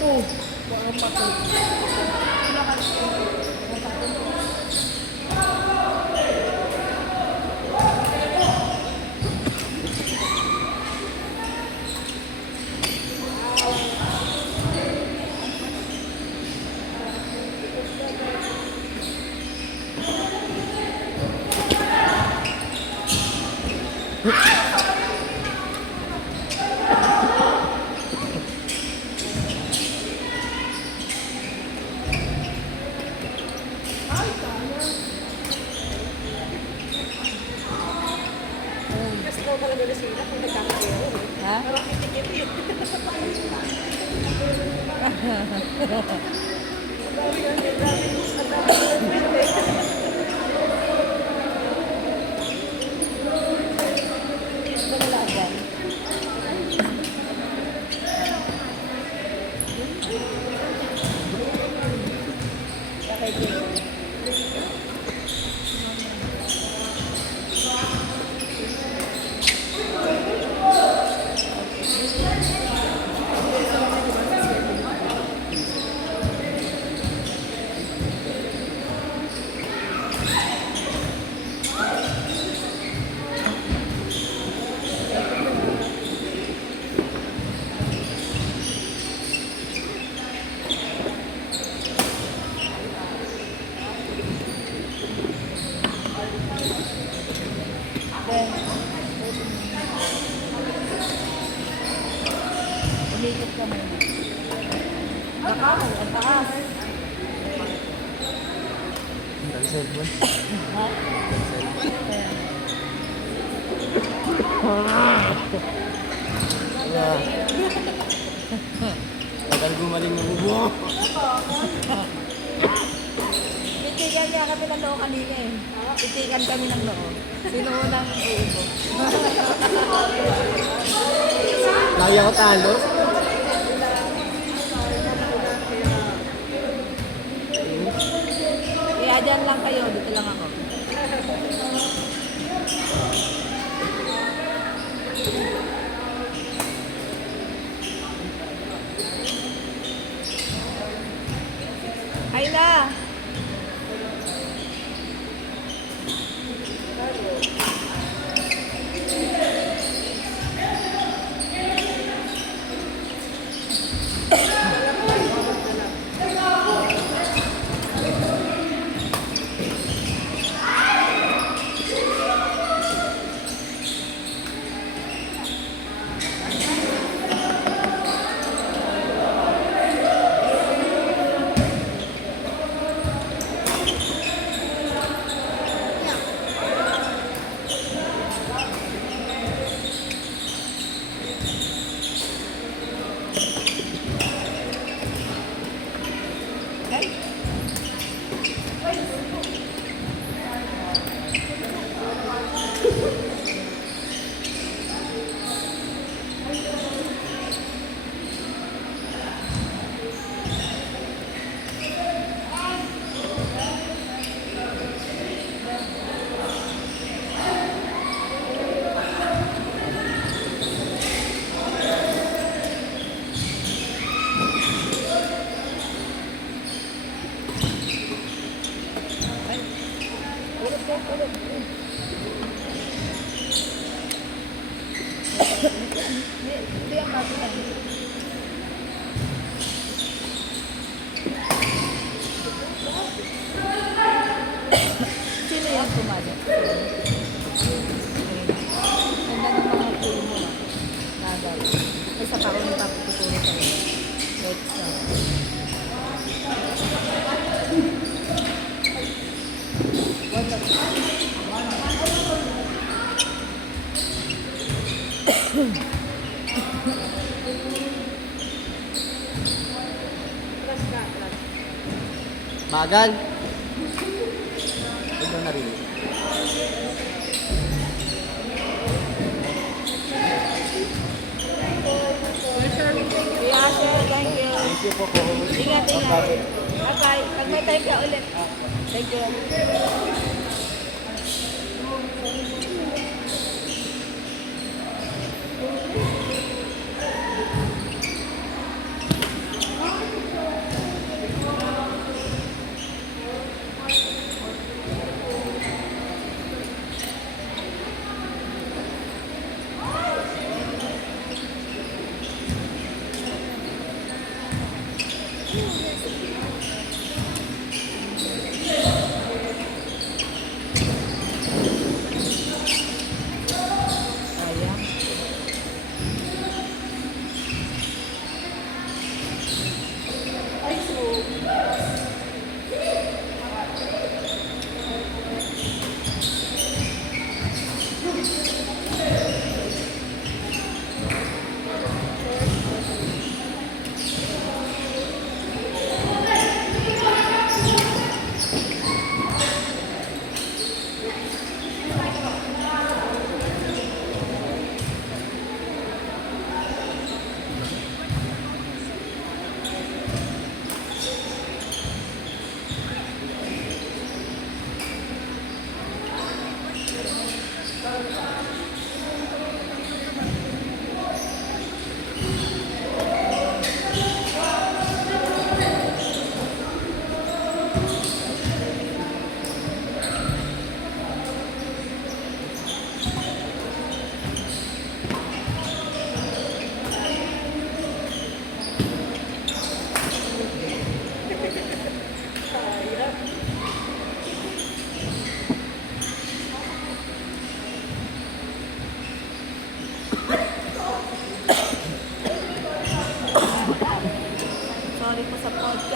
Oh, parang patay. Kasi daw talaga na sila kung nagkakapero. Ha? Parang kitikit. Ang dami yan, ang dami Malalagan. Sakay din. Umikot ka muna. Baka, ang taas. Ang cellphone. Ha? Tagal gumaling ng ubo. Titigan niya kami ng loo kanina eh. Titigan kami ng loo. Sino unang uubo? Kaya ko talo. Kaya dyan lang kayo, dito lang ako. Ay na! Hindi ang bago yan. Sino yung kumalo? Ganda ng mga pulo mo ah. Nagaw. Ay sa pa ako nang papututuro sa iyo. Let's Bagal. Ito na rin. Yeah, sir. Thank you. Thank you po po. Ingat, ingat. Bye-bye. Pag may time ka ulit. Thank you.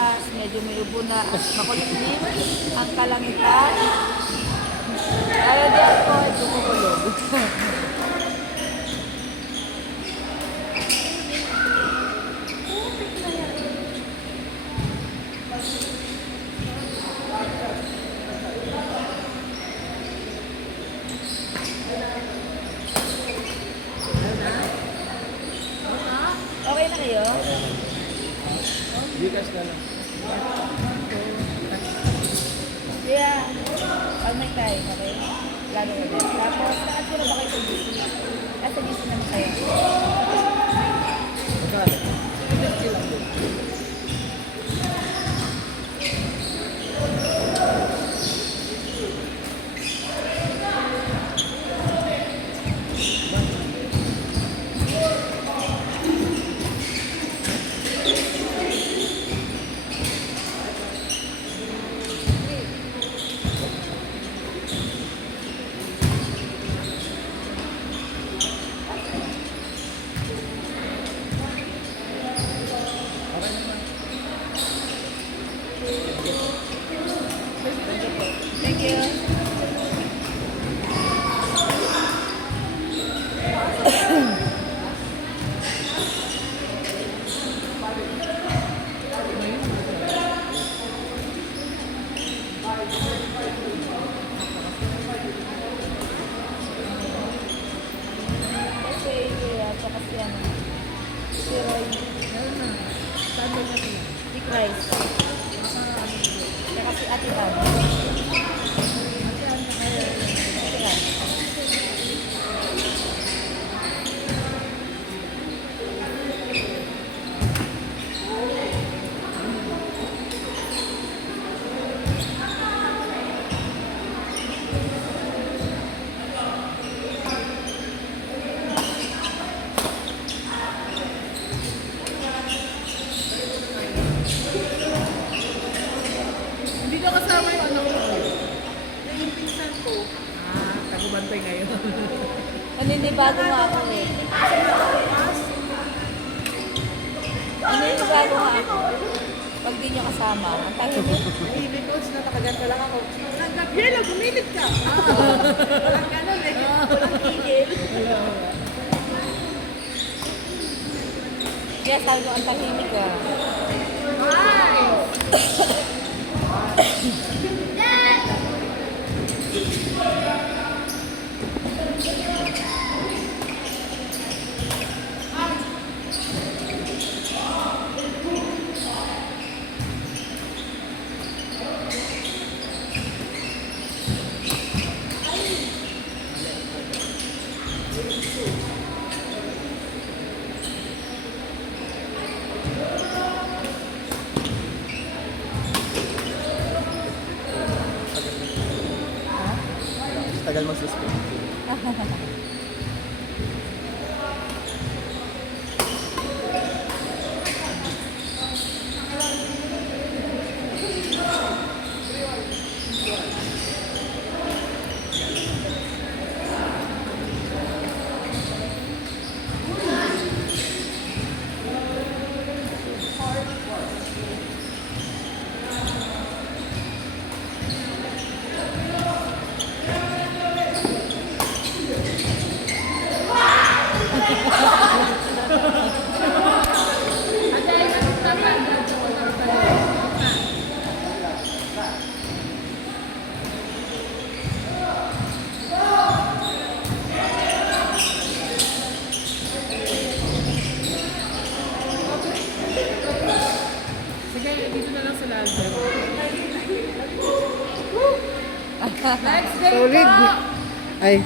oras, medyo may ubo na at makulimlim ang kalangitan. Kaya di ako ay tumukulog. Okay na kayo? Gcash ka lang. Yeah. Pag may time, okay? Lalo ulit. Tapos, saan sila ba kayo sa GC? Sa GC naman kayo. Magkano? Thank you. Kasi, tsaka si ano, si Roy. Si Christ. Tsaka si Ate Tam. Hindi ka kasama yung anak ko. Yung pinsan ko. Tagubantay ngayon. Naninibago nga ako eh. Naninibago nga ako. Pag di nyo kasama, ang tahimik. Hindi ko, sinatakagan lang ako. Gabriela, gumilit ka. Walang ganun eh. Walang tigil. Kaya sabi ko, ang tahimik ah. Tagal mag-suspend. Sige, dito na lang sila. Solid. Ay.